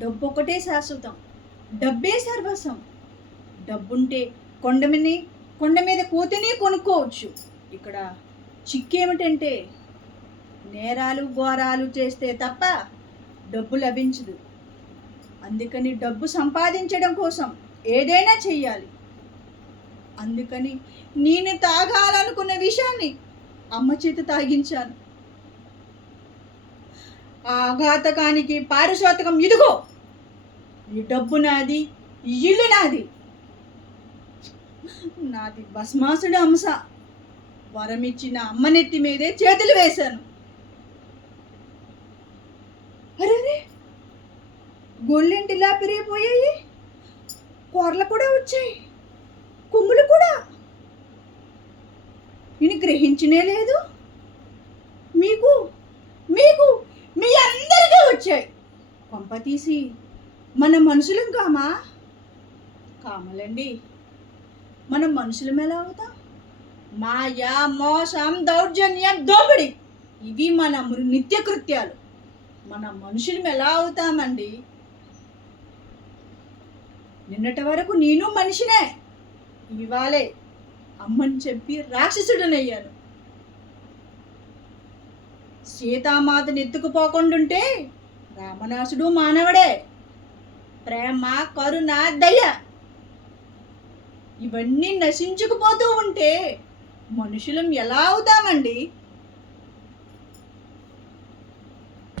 డబ్బు ఒకటే శాశ్వతం, డబ్బే సర్వస్వం. డబ్బుంటే కొండ మీద కోతిని కొనుక్కోవచ్చు. ఇక్కడ చిక్కేమిటంటే నేరాలు ఘోరాలు చేస్తే తప్ప డబ్బు లభించదు. అందుకని డబ్బు సంపాదించడం కోసం ఏదైనా చెయ్యాలి. అందుకని నేను తాగాలనుకున్న విషయాన్ని అమ్మ చేత తాగించాను. ఆ ఘాతకానికి పారితోషికం ఇదిగో, ఈ డబ్బు నాది, ఈ ఇల్లు నాది. నాది భస్మాసుడు అంశ. వరమిచ్చిన అమ్మనెత్తి మీదే చేతులు వేశాను. అరే, గొల్లెంటిలా పెరిగిపోయాయి, కూరలు కూడా వచ్చాయి, కొమ్ములు కూడా. నేను గ్రహించనే లేదు. మీకు మీకు మీ అందరికీ వచ్చాయి. కొంప తీసి మన మనుషులం కామలండి. మనం మనుషులం ఎలా అవుతాం? మాయ, మోసం, దౌర్జన్యం, దోపిడి ఇవి మన నిత్య కృత్యాలు. మన మనుషులం ఎలా అవుతామండి? నిన్నటి వరకు నేను మనిషినే, ఇవాళే అమ్మని చెప్పి రాక్షసుడనయ్యాను. సీతామాతను ఎత్తుకుపోకుండుంటే రామనాసుడు మానవుడే. ప్రేమ, కరుణ, దయ ఇవన్నీ నశించుకుపోతూ ఉంటే మనుషులం ఎలా అవుతామండి?